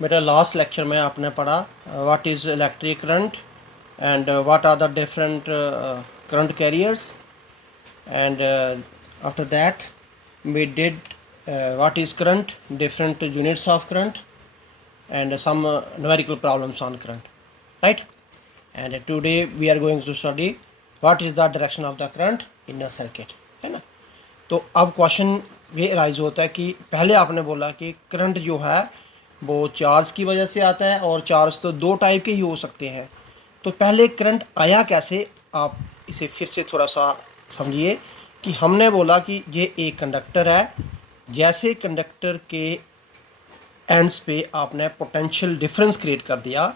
बेटा last lecture में आपने पढ़ा what is electric current and what are the different current carriers and after that we did what is current, different units of current, and some numerical problems on current, right? And today we are going to study what is the direction of the current in a circuit, है ना। तो अब question ये rise होता है कि पहले आपने बोला कि करंट जो है वो चार्ज की वजह से आता है और चार्ज तो दो टाइप के ही हो सकते हैं। तो पहले करंट आया कैसे, आप इसे फिर से थोड़ा सा समझिए कि हमने बोला कि ये एक कंडक्टर है, जैसे कंडक्टर के एंड्स पे आपने पोटेंशियल डिफरेंस क्रिएट कर दिया।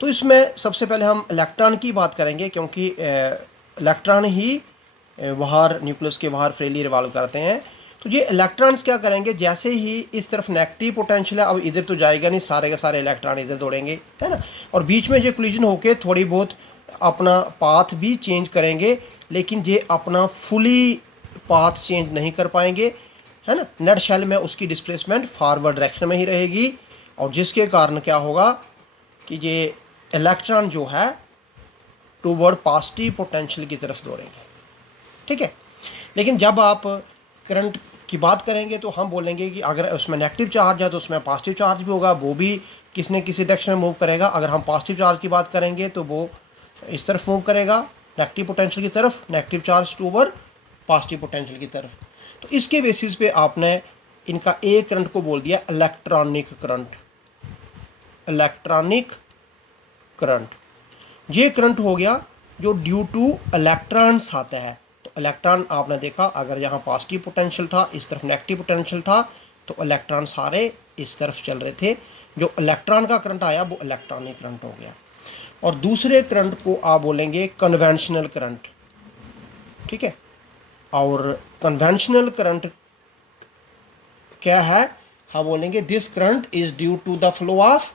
तो इसमें सबसे पहले हम इलेक्ट्रॉन की बात करेंगे, क्योंकि इलेक्ट्रॉन ही बाहर न्यूक्लियस के बाहर फ्रीली रिवॉल्व करते हैं। तो ये इलेक्ट्रॉन्स क्या करेंगे, जैसे ही इस तरफ नेगेटिव पोटेंशियल है, अब इधर तो जाएगा नहीं, सारे के सारे इलेक्ट्रॉन इधर दौड़ेंगे, है ना। और बीच में जो कोलिजन होके थोड़ी बहुत अपना पाथ भी चेंज करेंगे, लेकिन ये अपना फुली पाथ चेंज नहीं कर पाएंगे, है ना। नेट शेल में उसकी डिस्प्लेसमेंट फॉरवर्ड डायरेक्शन में ही रहेगी, और जिसके कारण क्या होगा कि ये इलेक्ट्रॉन जो है टूवर्ड पॉजिटिव पोटेंशियल की तरफ दौड़ेंगे, ठीक है। लेकिन जब आप करंट की बात करेंगे तो हम बोलेंगे कि अगर उसमें नेगेटिव चार्ज है तो उसमें पॉजिटिव चार्ज भी होगा, वो भी किसी न किसी डायरेक्शन में मूव करेगा। अगर हम पॉजिटिव चार्ज की बात करेंगे तो वो इस तरफ मूव करेगा, नेगेटिव पोटेंशियल की तरफ, negative charge toward positive potential की तरफ। तो इसके बेसिस पे आपने इनका एक करंट को बोल दिया इलेक्ट्रॉनिक करंट। इलेक्ट्रॉनिक करंट ये करंट हो गया जो ड्यू टू इलेक्ट्रॉन्स आता है। तो इलेक्ट्रॉन आपने देखा, अगर यहाँ पॉजिटिव पोटेंशियल था, इस तरफ नेगेटिव पोटेंशियल था, तो इलेक्ट्रॉन सारे इस तरफ चल रहे थे। जो इलेक्ट्रॉन का करंट आया वो इलेक्ट्रॉनिक करंट हो गया। और दूसरे करंट को आप बोलेंगे कन्वेंशनल करंट, ठीक है। और कन्वेंशनल करंट क्या है, हम बोलेंगे this current is due to the flow of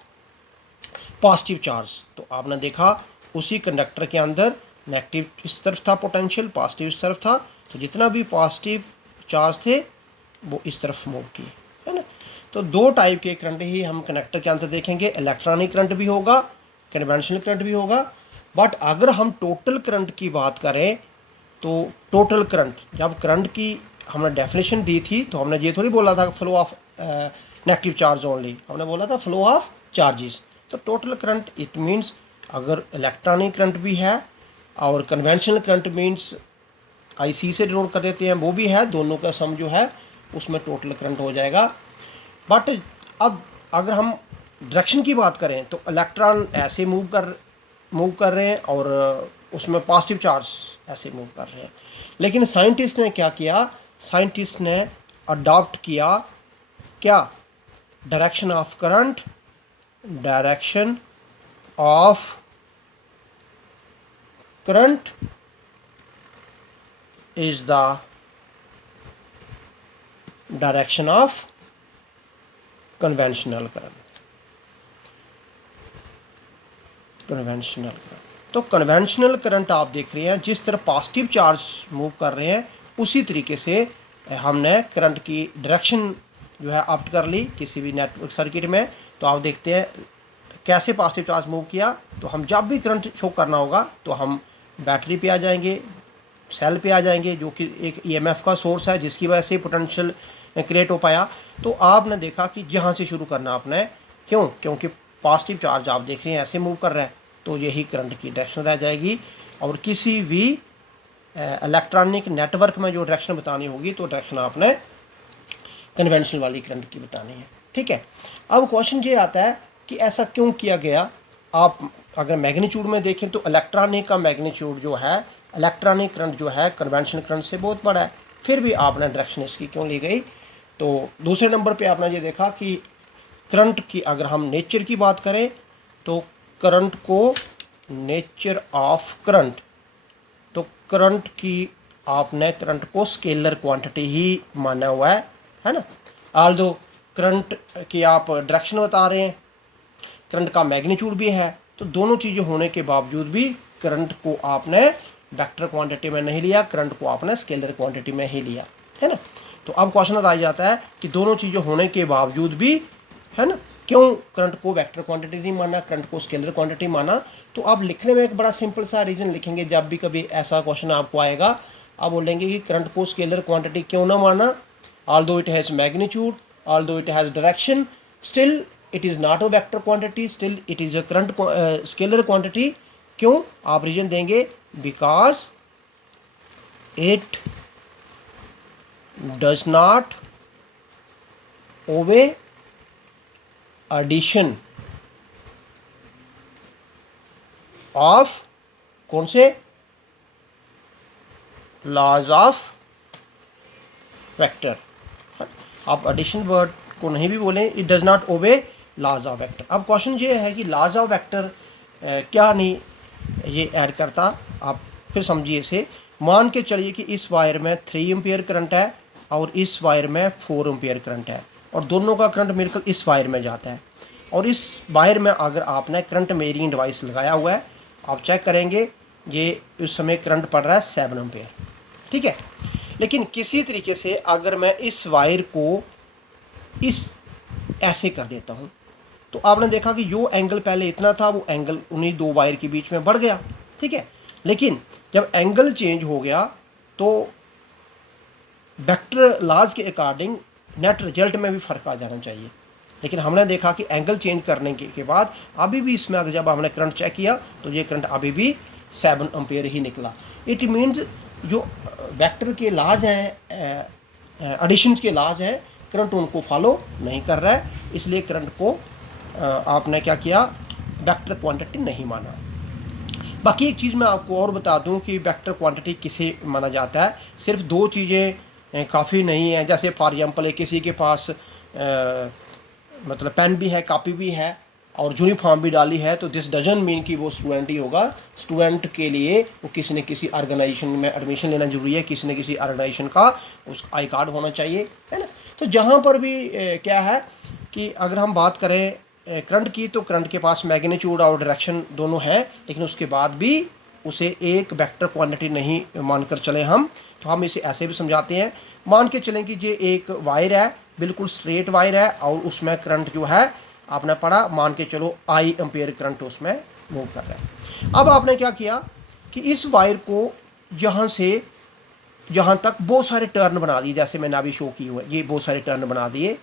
positive charge. तो आपने देखा उसी कंडक्टर के अंदर नेगेटिव इस तरफ था पोटेंशियल, पॉजिटिव इस तरफ था, तो जितना भी पॉजिटिव चार्ज थे वो इस तरफ मूव किए, है ना। तो दो टाइप के करंट ही हम कंडक्टर के अंदर देखेंगे, इलेक्ट्रॉनिक करंट भी होगा, कन्वेंशनल करंट भी होगा। बट अगर हम टोटल करंट की बात करें तो टोटल करंट, जब करंट की हमने डेफिनेशन दी थी तो हमने ये थोड़ी बोला था flow of negative charge only, हमने बोला था फ्लो ऑफ चार्जेस। तो टोटल करंट इट मीन्स अगर इलेक्ट्रॉनिक करंट भी है और कन्वेंशनल करंट मीन्स आईसी से डिनोट कर देते हैं वो भी है, दोनों का सम जो है उसमें टोटल करंट हो जाएगा। बट अब अगर हम डायरेक्शन की बात करें तो इलेक्ट्रॉन ऐसे मूव कर रहे हैं और उसमें पॉजिटिव चार्ज ऐसे मूव कर रहे हैं। लेकिन साइंटिस्ट ने क्या किया, साइंटिस्ट ने अडॉप्ट किया क्या, direction of current, direction of current is the direction of conventional current। Conventional current, तो कन्वेंशनल करंट आप देख रहे हैं जिस तरह पॉजिटिव चार्ज मूव कर रहे हैं उसी तरीके से हमने करंट की डायरेक्शन जो है ऑप्ट कर ली किसी भी नेटवर्क सर्किट में। तो आप देखते हैं कैसे पॉजिटिव चार्ज मूव किया। तो हम जब भी करंट शो करना होगा तो हम बैटरी पे आ जाएंगे, सेल पे आ जाएंगे, जो कि एक ईएमएफ का सोर्स है जिसकी वजह से पोटेंशियल क्रिएट हो पाया। तो आपने देखा कि जहाँ से शुरू करना आपने, क्यों, क्योंकि पॉजिटिव चार्ज आप देख रहे हैं ऐसे मूव कर रहा है, तो यही करंट की डायरेक्शन रह जाएगी। और किसी भी इलेक्ट्रॉनिक नेटवर्क में जो डायरेक्शन बतानी होगी तो डायरेक्शन आपने कन्वेंशनल वाली करंट की बतानी है, ठीक है। अब क्वेश्चन ये आता है कि ऐसा क्यों किया गया। आप अगर मैग्नीट्यूड में देखें तो इलेक्ट्रॉनिक का मैग्नीट्यूड जो है, इलेक्ट्रॉनिक करंट जो है कन्वेंशनल करंट से बहुत बड़ा है, फिर भी आपने डायरेक्शन इसकी क्यों ली गई। तो दूसरे नंबर पे आपने ये देखा कि करंट की अगर हम नेचर की बात करें तो करंट को, नेचर ऑफ करंट, तो करंट की आपने करंट को स्केलर क्वांटिटी ही माना हुआ है ना। आल्दो करंट की आप डायरेक्शन बता रहे हैं, करंट का मैग्नीट्यूड भी है, तो दोनों चीज़ें होने के बावजूद भी करंट को आपने वेक्टर क्वांटिटी में नहीं लिया, करंट को आपने स्केलर क्वांटिटी में ही लिया, है ना। तो अब क्वेश्चन आ जाता है कि दोनों चीज़ें होने के बावजूद भी, है ना। क्यों करंट को वेक्टर क्वांटिटी नहीं माना, करंट को स्केलर क्वांटिटी माना? तो आप लिखने में एक बड़ा सिंपल सा रीज़न लिखेंगे। जब भी कभी ऐसा क्वेश्चन आपको आएगा, आप बोलेंगे कि करंट को स्केलर क्वांटिटी क्यों ना माना, although it has magnitude, although it has direction, still it is not a vector quantity, still it is a current scalar quantity. क्यों? आप रीजन देंगे because it does not obey addition of कौन से laws of vector। आप addition word को नहीं भी बोलें, it does not obey laws of vector. अब क्वेश्चन ये है कि लॉज ऑफ वेक्टर क्या नहीं ये ऐड करता। आप फिर समझिए इसे। मान के चलिए कि इस वायर में 3 एम्पियर करंट है और इस वायर में 4 एम्पियर करंट है, और दोनों का करंट मेरे को इस वायर में जाता है। और इस वायर में अगर आपने करंट मेजरिंग डिवाइस लगाया हुआ है, आप चेक करेंगे ये उस समय करंट पड़ रहा है 7 एम्पियर, ठीक है। लेकिन किसी तरीके से अगर मैं इस वायर को इस ऐसे कर देता हूँ, तो आपने देखा कि जो एंगल पहले इतना था वो एंगल उन्हीं दो वायर के बीच में बढ़ गया, ठीक है। लेकिन जब एंगल चेंज हो गया तो वेक्टर लॉज के अकॉर्डिंग नेट रिजल्ट में भी फ़र्क आ जाना चाहिए। लेकिन हमने देखा कि एंगल चेंज करने के बाद अभी भी इसमें अगर जब हमने करंट चेक किया तो ये करंट अभी भी 7 एम्पियर ही निकला। इट मीन्स जो वेक्टर के लॉज हैं, एडिशंस के लॉज हैं, करंट उनको फॉलो नहीं कर रहा है, इसलिए करंट को आपने क्या किया, वेक्टर क्वांटिटी नहीं माना। बाकी एक चीज़ मैं आपको और बता दूं कि वेक्टर क्वांटिटी किसे माना जाता है। सिर्फ दो चीज़ें काफ़ी नहीं हैं। जैसे फॉर एग्जांपल किसी के पास मतलब पेन भी है, कॉपी भी है और यूनिफॉर्म भी डाली है, तो दिस डजंट मीन कि वो स्टूडेंट ही होगा। स्टूडेंट के लिए वो किसी न किसी ऑर्गेनाइजेशन में एडमिशन लेना जरूरी है, किसी न किसी ऑर्गेनाइजेशन का उस आई कार्ड होना चाहिए, है ना। तो जहाँ पर भी क्या है कि अगर हम बात करें करंट की, तो करंट के पास मैग्नीट्यूड और डायरेक्शन दोनों है, लेकिन उसके बाद भी उसे एक वेक्टर क्वांटिटी नहीं मानकर चले हम। तो हम इसे ऐसे भी समझाते हैं, मान के चलें कि ये एक वायर है, बिल्कुल स्ट्रेट वायर है और उसमें करंट जो है आपने पढ़ा, मान के चलो आई एम्पियर करंट उसमें मूव कर रहा है। अब आपने क्या किया कि इस वायर को यहाँ से जहाँ तक बहुत सारे टर्न बना दिए, जैसे मैंने अभी शो की हुआ है, ये बहुत सारे टर्न बना दिए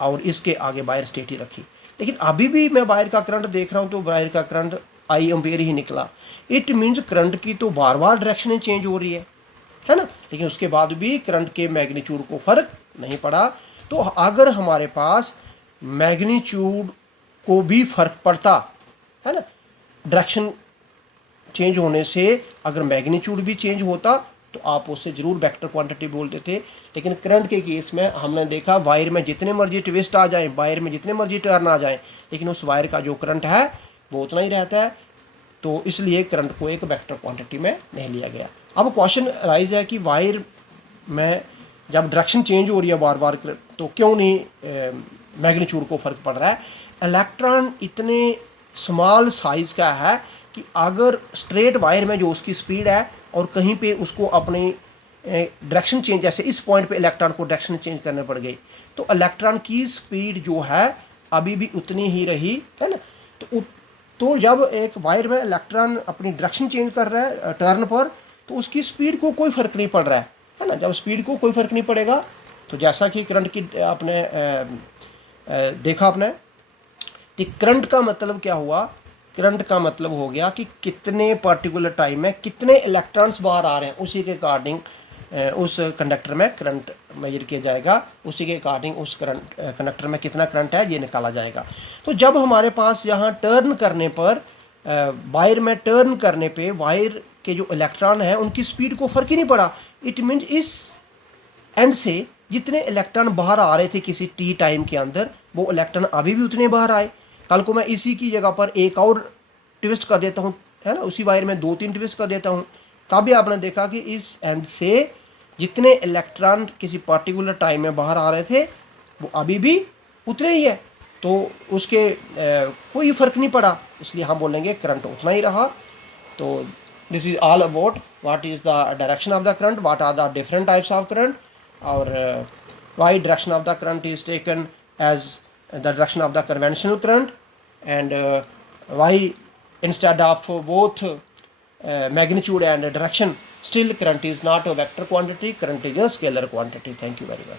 और इसके आगे वायर स्टेट ही रखी। लेकिन अभी भी मैं वायर का करंट देख रहा हूँ तो वायर का करंट आई एम्पियर ही निकला। इट मीन्स करंट की तो बार बार डायरेक्शन चेंज हो रही है ना, लेकिन उसके बाद भी करंट के मैग्नीट्यूड को फ़र्क नहीं पड़ा। तो अगर हमारे पास मैग्नीट्यूड को भी फ़र्क पड़ता है ना, डायरेक्शन चेंज होने से अगर मैग्नीट्यूड भी चेंज होता तो आप उससे ज़रूर वेक्टर क्वांटिटी बोलते थे। लेकिन करंट के केस में हमने देखा वायर में जितने मर्जी ट्विस्ट आ जाए, वायर में जितने मर्जी टर्न आ जाए, लेकिन उस वायर का जो करंट है वो उतना ही रहता है। तो इसलिए करंट को एक वेक्टर क्वांटिटी में नहीं लिया गया। अब क्वेश्चन राइज है कि वायर में जब डायरेक्शन चेंज हो रही है बार बार, तो क्यों नहीं मैग्नीट्यूड को फ़र्क पड़ रहा है। इलेक्ट्रॉन इतने स्मॉल साइज़ का है कि अगर स्ट्रेट वायर में जो उसकी स्पीड है और कहीं पे उसको अपनी डायरेक्शन चेंज, जैसे इस पॉइंट पे इलेक्ट्रॉन को डायरेक्शन चेंज करने पड़ गई, तो इलेक्ट्रॉन की स्पीड जो है अभी भी उतनी ही रही, है ना। तो जब एक वायर में इलेक्ट्रॉन अपनी डायरेक्शन चेंज कर रहा है टर्न पर, तो उसकी स्पीड को कोई फ़र्क नहीं पड़ रहा है ना। जब स्पीड को कोई फ़र्क नहीं पड़ेगा, तो जैसा कि करंट की आपने देखा आपने, कि करंट का मतलब क्या हुआ, करंट का मतलब हो गया कि कितने पर्टिकुलर टाइम में कितने इलेक्ट्रॉन्स बाहर आ रहे हैं, उसी के अकॉर्डिंग उस कंडक्टर में करंट मेजर किया जाएगा, उसी के अकॉर्डिंग उस करंट कंडक्टर में कितना करंट है ये निकाला जाएगा। तो जब हमारे पास यहाँ टर्न करने पर वायर में टर्न करने पे वायर के जो इलेक्ट्रॉन हैं उनकी स्पीड को फ़र्क ही नहीं पड़ा। इट मीन्स इस एंड से जितने इलेक्ट्रॉन बाहर आ रहे थे किसी टी टाइम के अंदर, वो इलेक्ट्रॉन अभी भी उतने बाहर आए। कल को मैं इसी की जगह पर एक और ट्विस्ट कर देता हूँ, है ना, उसी वायर में 2-3 ट्विस्ट कर देता हूँ, तब भी आपने देखा कि इस एंड से जितने इलेक्ट्रॉन किसी पर्टिकुलर टाइम में बाहर आ रहे थे वो अभी भी उतने ही है। तो उसके कोई फ़र्क नहीं पड़ा, इसलिए हम बोलेंगे करंट उतना ही रहा। तो this is all about what is the direction of the current, what are the different types of current, और why direction of the current is taken as the direction of the conventional current, and why instead of both magnitude and direction, still current is not a vector quantity, current is a scalar quantity. Thank you very much.